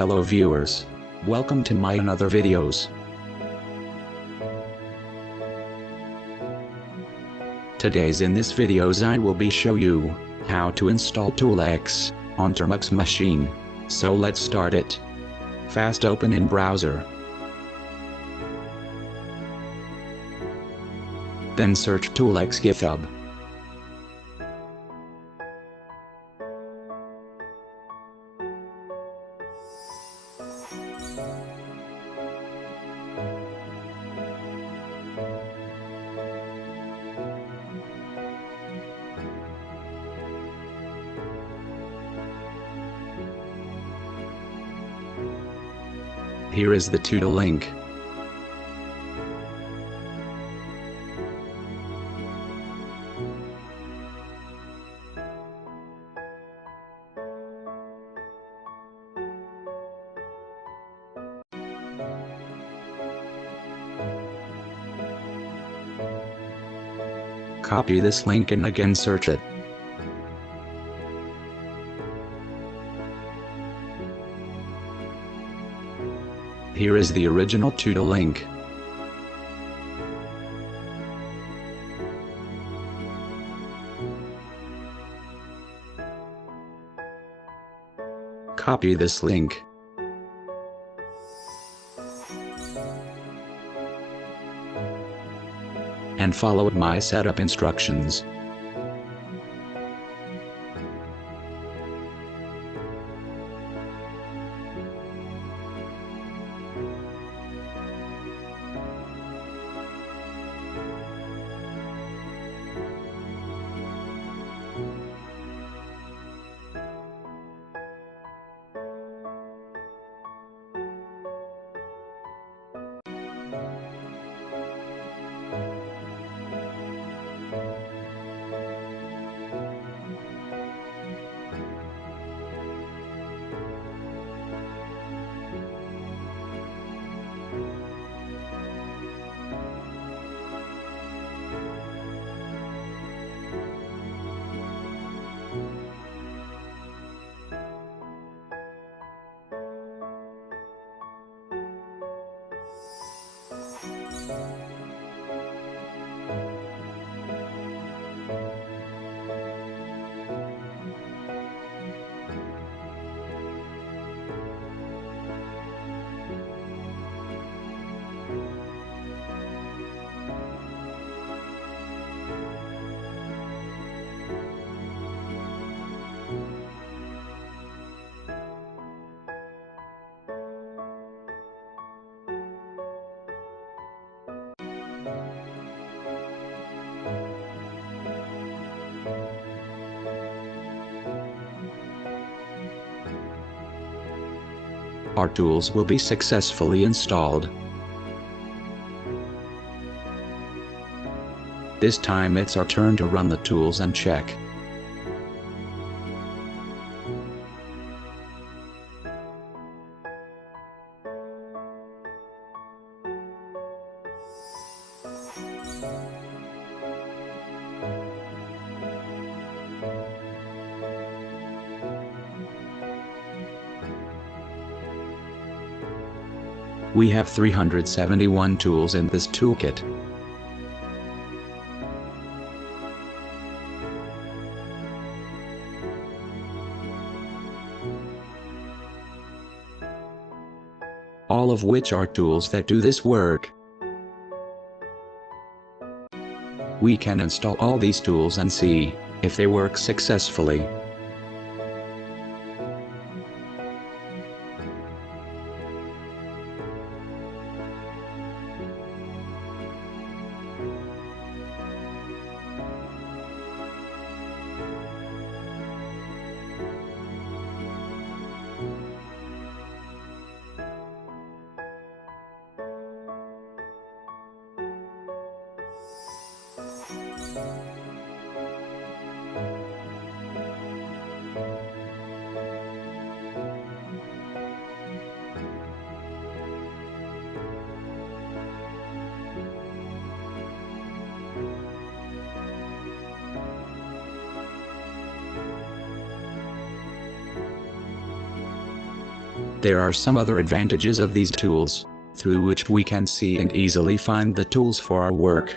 Hello viewers. Welcome to my another videos. Today's in this videos I will be show you how to install Termux on Termux machine. So let's start it. Fast open in browser. Then search Termux GitHub. Here is the tutorial link. Copy this link and again search it. Here is the original tutorial link. Copy this link. And follow my setup instructions. Our tools will be successfully installed. This time it's our turn to run the tools and check. We have 371 tools in this toolkit. All of which are tools that do this work. We can install all these tools and see if they work successfully. There are some other advantages of these tools, through which we can see and easily find the tools for our work.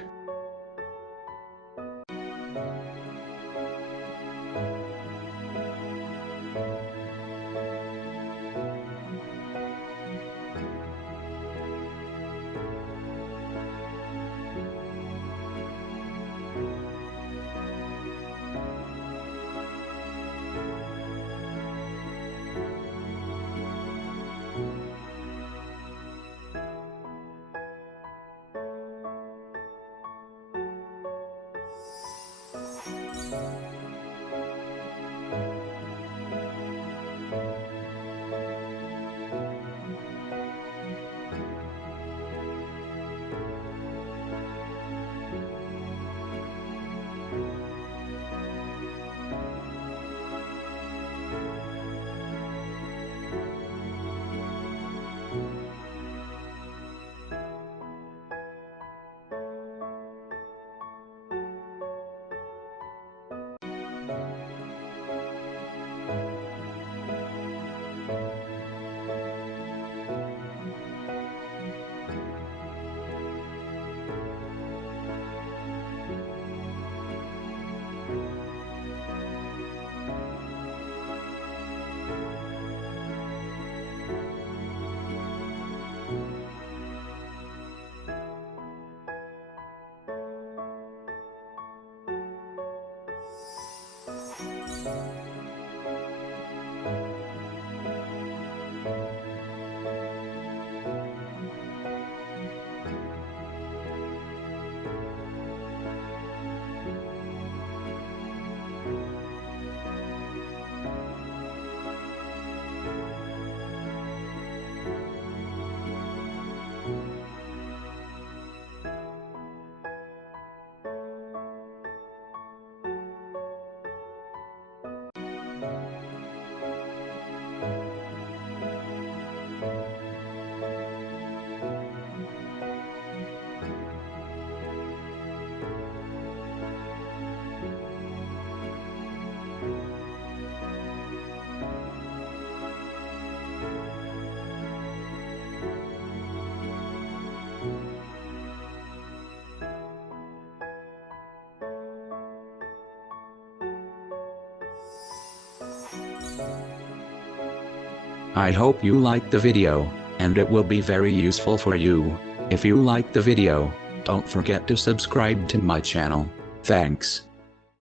I hope you liked the video, and it will be very useful for you. If you liked the video, don't forget to subscribe to my channel. Thanks.